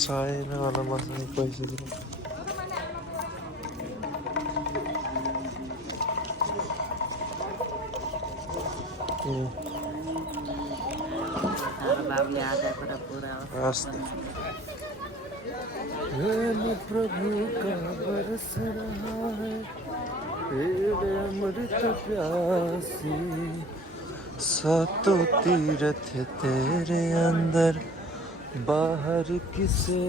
छैन होला मसँग पैसा दिनु बाबुले आधा कुरा पुरा प्रभु का बरस रहा है तेरे अमृत प्यासी सातों तीर्थ तेरे अंदर बाहर किसे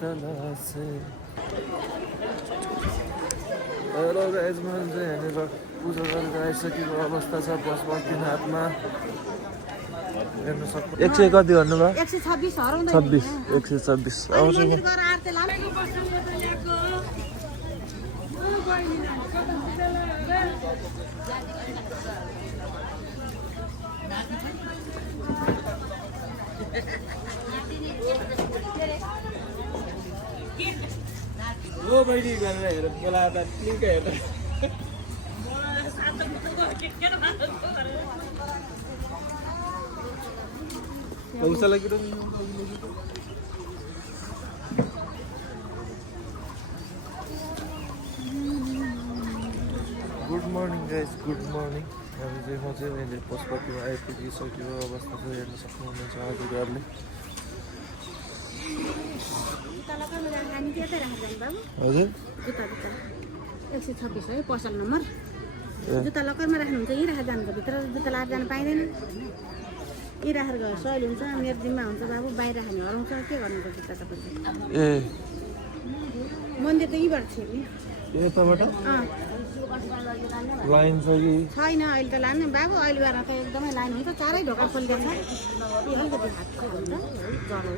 तलाशे हेलो गाइज मैले चाहिँ यहाँनिर पूजा गरेर आइसकेको अवस्था छ पशुपतिनाथ हातमा हेर्न सक्नु 100 कति भन्नुभयो 126 हराउँदैन 26 126 आउँछ नि ओ बहिनी गरेर हेर बोला त लिङ्क हेर उसलाई किन good morning guys good morning हामी चाहिँ म चाहिँ अहिले पशुपतिमा आइपुगिसकेको अवस्था चाहिँ हेर्न सक्नुहुनेछ हजुरहरूले हजुर 126 है पसल नम्बर जुत्ता लकरमा राख्नुहुन्छ यहीँ राखेर जानुहुन्छ भित्र जुत्ता लाएर जानु पाइँदैन यहीँ राखेर गयो सहिल हुन्छ मेरो जिम्मा हुन्छ बाबु बाहिर राख्ने हराउँछ के गर्नु त जुत्ता तपाईँले ए मन्दिर त यहीँबाट थियो नि यताबाट लाइन छ कि छैन अहिले त लानु बाबु अहिले बार त एकदमै लाइन हुन्छ चारै ढोका खोलिदिएको छ अलिकति हात हुन्छ जरो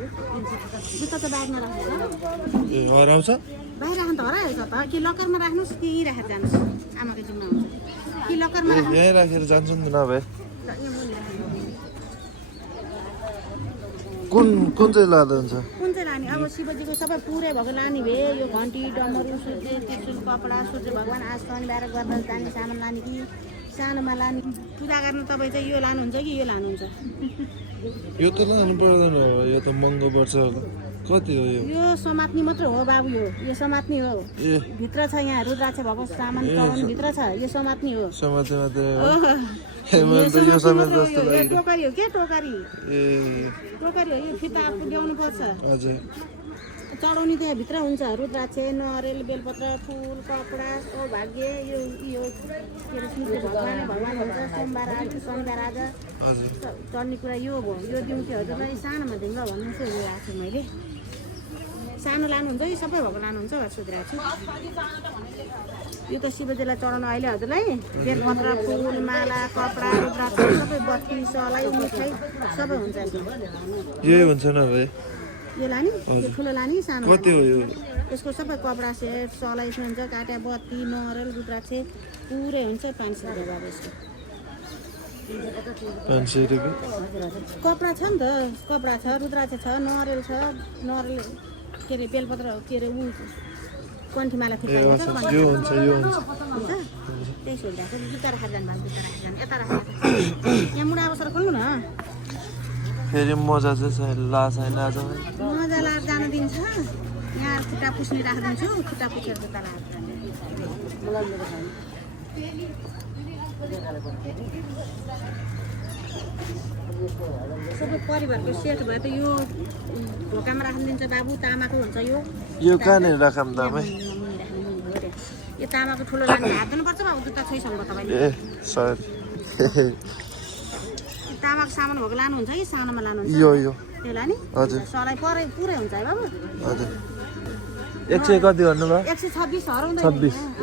जुत्ता त बाहिर नराख्नु ए हराउँछ बाहिर राख्नु त हराइहाल्छ त कि लकरमा राख्नुहोस् कि यहीँ राखेर जानुहोस् आमाको जिम्मा हुन्छ कि लकरमा राख्नु यहीँ राखेर जान्छु नि नभए कुन चाहिँ लाँदा हुन्छ कुन चाहिँ लाने अब शिवजीको सबै पुरै भएको लाने भए यो घन्टी डमरू सूर्य त्रिशूल कपडा सूर्य भगवान् आज शनिबार गर्न जाने सामान लाने कि सानोमा लाने पूजा गर्न तपाईँ चाहिँ यो लानुहुन्छ कि यो लानुहुन्छ यो त लानु पर्दैन हो यो त महँगो पर्छ होला कति हो यो समात्ने मात्र हो बाबु यो समात्ने हो ए भित्र छ यहाँ रुद्राक्ष भएको सामान चढाउनु भित्र छ यो समात्ने हो समाते मात्रै हो मैले त यो समेत जस्तो लाग्यो टोकरी हो के टोकरी ए टोकरी हो यो फिता आफू ल्याउनु पर्छ हजुर चढाउने त भित्र हुन्छ रुद्राक्ष नरेल बेलपत्र फुल कपडा सौभाग्य यो के अरे सूर्य भगवान् हुन्छ सोमबार आज शनिबार आज हजुर चढ्ने कुरा यो भयो यो दिउँ कि हजुरलाई सानोमा ढुङ्गा भन्नु चाहिँ यो आएको छु मैले सानो लानुहुन्छ कि सबै भएको लानुहुन्छ भनेर सोधिरहेको छु यो त शिवजीलाई चढाउनु अहिले हजुरलाई बेलपत्र फुल माला कपडा रुद्राक्ष सबै बत्ती सलाई मिठाई सबै हुन्छ यही हुन्छ न भाइ यो लाने यो ठुलो लाने सानो कति हो यो यसको सबै कपडा सेट सलाई हुन्छ काट्या बत्ती नरेल रुद्राक्ष पुरै हुन्छ 500 रुपियाँ बाबु यसको 500 रुपियाँ कपडा छ नि त कपडा छ रुद्राक्ष छ नरेल के अरे बेलपत्र के अरे ऊ कन्ठीमाला यो हुन्छ त्यही सुविधा छ जुत्ता राखेर जानु भएको जुत्ता राखेर जानु यता राखेर यहाँ मुढा अवसर खोल्नु न फेरि मजा चाहिँ ला छैन आज मजा लाएर जान दिन्छ यहाँ खुट्टा पुस्ने राखिदिन्छु खुट्टा पुछेर जुत्ता लाएर सबै परिवारको सेट भयो त यो ढोकामा राखिदिन्छ बाबु तामाको हुन्छ यो कहाँनिर राखौँ त आमै यो तामाको ठुलो लानु हात दिनुपर्छ बाबु जुत्ता छोइसँग तपाईँले ए सरी तामाको सामान भएको लानुहुन्छ कि सानोमा लानुहुन्छ यो त्यो लाने हजुर सलाई पुरै हुन्छ है बाबु हजुर 100 कति भन्नुभयो 126 हराउँदैन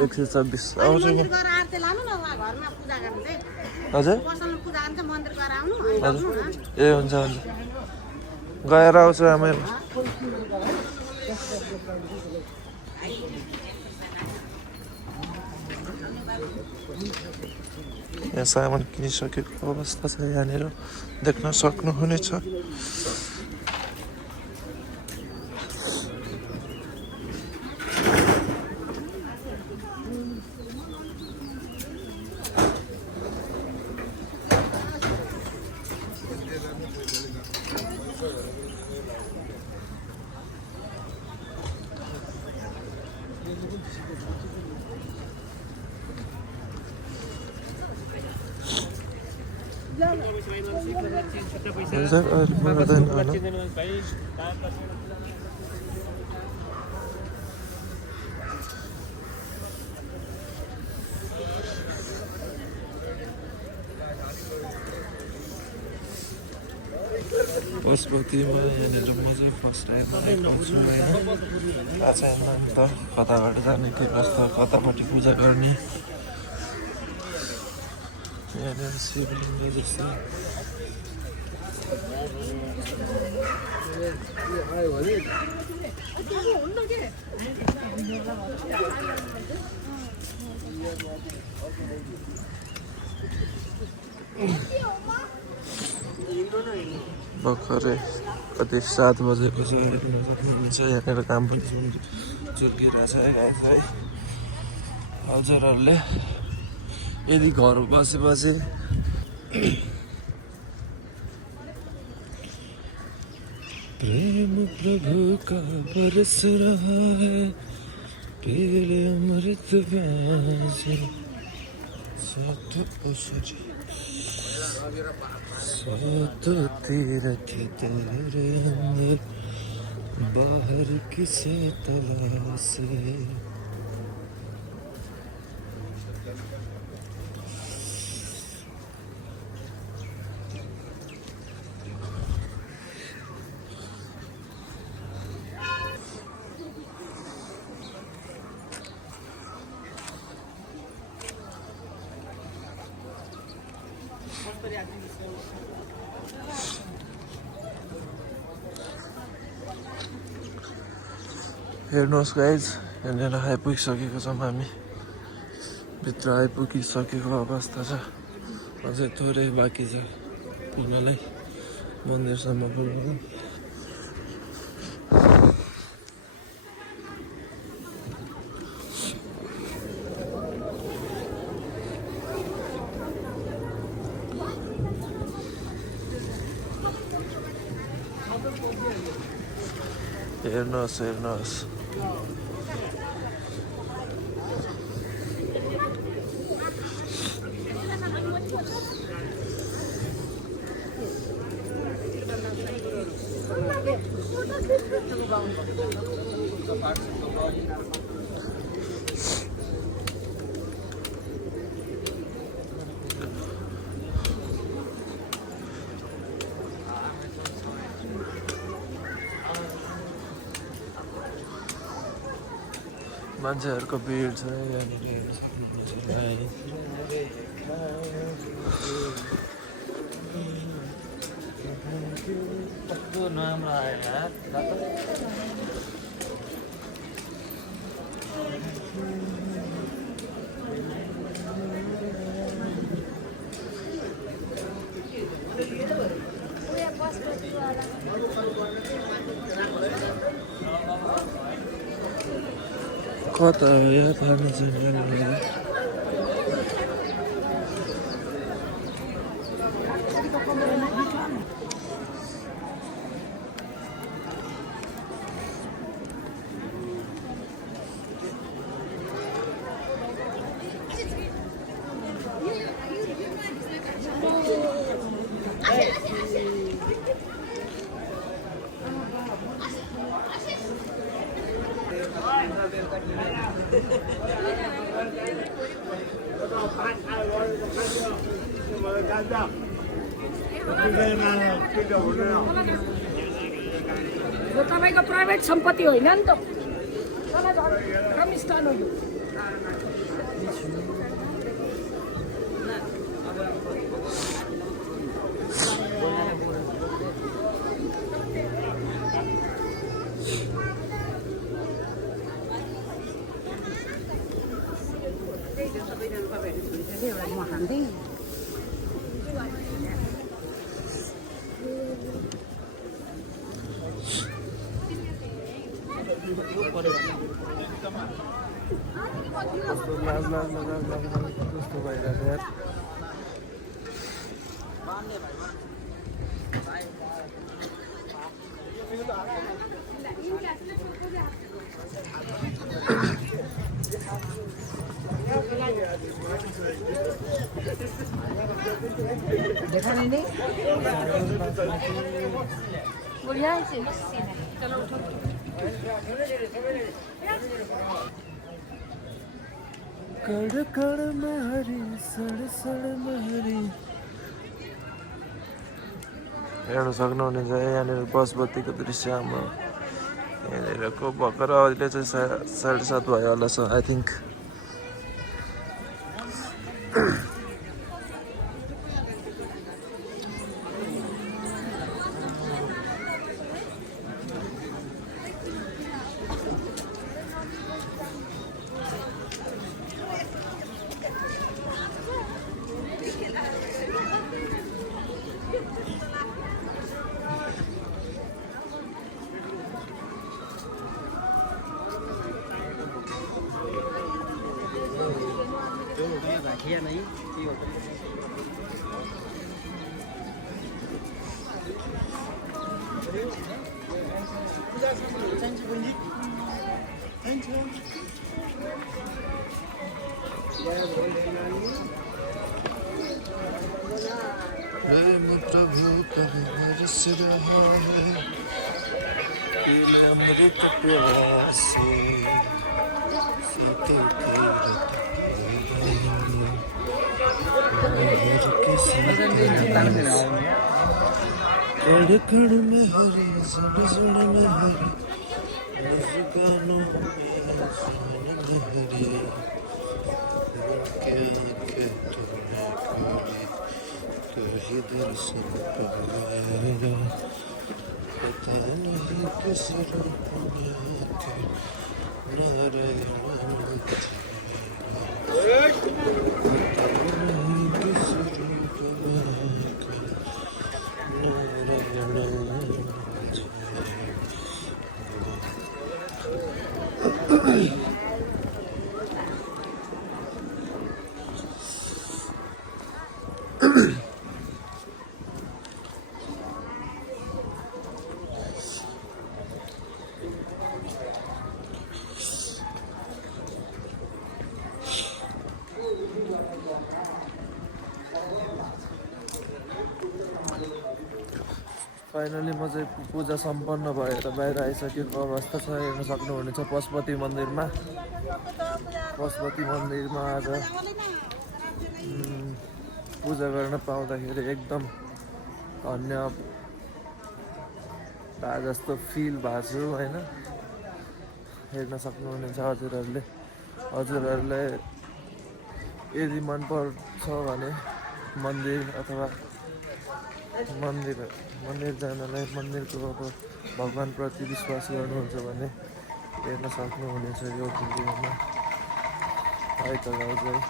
126 आउँछ नि मन्दिर गएर आरती लानु न उहाँ घरमा पूजा गर्नु चाहिँ हजुर पसलमा पूजा गर्नु चाहिँ मन्दिर गएर आउनु ए हुन्छ गएर आउँछु आमै यहाँ सामान किनिसकेको अवस्था छ यहाँनिर देख्न सक्नुहुनेछ पशुपतिमा यहाँनिर म चाहिँ फर्स्ट टाइम आएको छु होइन थाहा छैन नि त कताबाट जाने के कस्तो कतापट्टि पूजा गर्ने यहाँनिर शिवलिङ्ग जस्तो भर्खरै कति 7 बजेको छ हेर्न सक्नुहुन्छ यहाँनिर काम पनि चुर्किरहेछ है गाइस है हजुरहरूले यदि घर बसे प्रेम प्रभु का बरस रहा है तेरे अमृत बांसुरी तो तीरथ तेरे अंदर बाहर किसे तलाश है हेर्नुहोस् गाइज यहाँनिर आइपुगिसकेको छौँ हामी भित्र आइपुगिसकेको अवस्था छ अझै थोरै बाँकी छ पुग्नलाई मन्दिरसम्म पुग्नु हेर्नुहोस् मान्छेहरूको भिड छ यहाँनिर हेर्न सक्नुहुन्छ नाम आएन कता हो यहाँ थाहा छैन यो तपाईको प्राइभेट सम्पत्ति होइन नि त स्थान हो कस्तो भइरहेछ यार बढ़िया है चलो उठो कड़ कड़ में हरी सड़ सड़ में हरी हेर्न सक्नुहुनेछ यहाँनिर बस बत्तीको दृश्य हाम्रो यहाँनिरको भर्खर अहिले चाहिँ 7:30 भयो होला छ आई थिङ्क प्रेम प्रभु कभी बरस रहा है अमृत प्यासे सीते कड़ कड़ में हरी सड़ सड़ में हरी मुस्कानों में सोन में हरी क्या के तूने खोली कहीं दर्शन पाया पता नहीं किस रूप में आके नारायण पता नहीं किस रूप में आके नारायण फाइनली म चाहिँ पूजा सम्पन्न भएर बाहिर आइसकेको अवस्था छ हेर्न सक्नुहुनेछ पशुपति मन्दिरमा आज पूजा गर्न पाउँदाखेरि एकदम धन्य भए जस्तो फिल भएको छु होइन हेर्न सक्नुहुनेछ हजुरहरूलाई यदि मनपर्छ भने मन्दिर अथवा मन्दिर जानलाई मन्दिरको अब भगवान्प्रति विश्वास गर्नुहुन्छ भने हेर्न सक्नुहुनेछ यो भिडियोमा आइतबार चाहिँ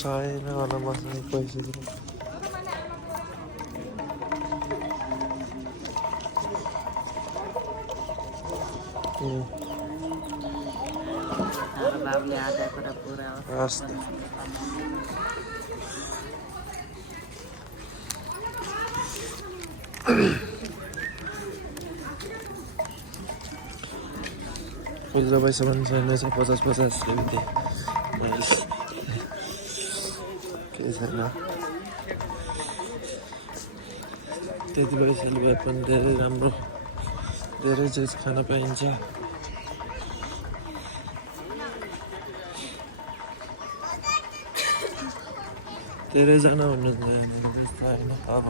छैन होला मसँग पैसा बाबुले आधा कुरा पुरा हस् पैसा पैसासम्म छैन 50-50 केही छैन त्यति पैसाले भए पनि धेरै राम्रो धेरै चिज खान पाइन्छ धेरैजना हुनुहुन्छ यहाँनिर त्यस्तो होइन अब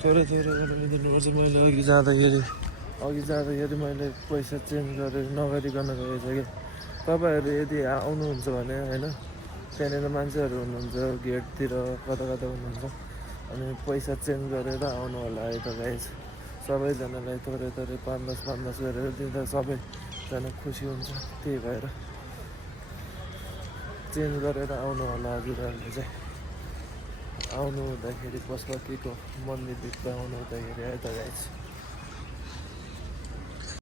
थोरै गरिदिनुपर्छ मैले अघि जाँदाखेरि मैले पैसा चेन्ज गरेर नगरिकन गएछ कि तपाईँहरू यदि आउनुहुन्छ भने होइन त्यहाँनिर मान्छेहरू हुनुहुन्छ गेटतिर कता हुनुहुन्छ अनि पैसा चेन्ज गरेर आउनु होला है तपाईँ सबैजनालाई थोरै 5-10 गरेर दिँदा सबैजना खुसी हुन्छ त्यही भएर चेन्ज गरेर आउनु होला हजुरहरूले चाहिँ आउनु हुँदाखेरि पशुपतिको मन्दिरभित्र आउनु हुँदाखेरि यता गाइस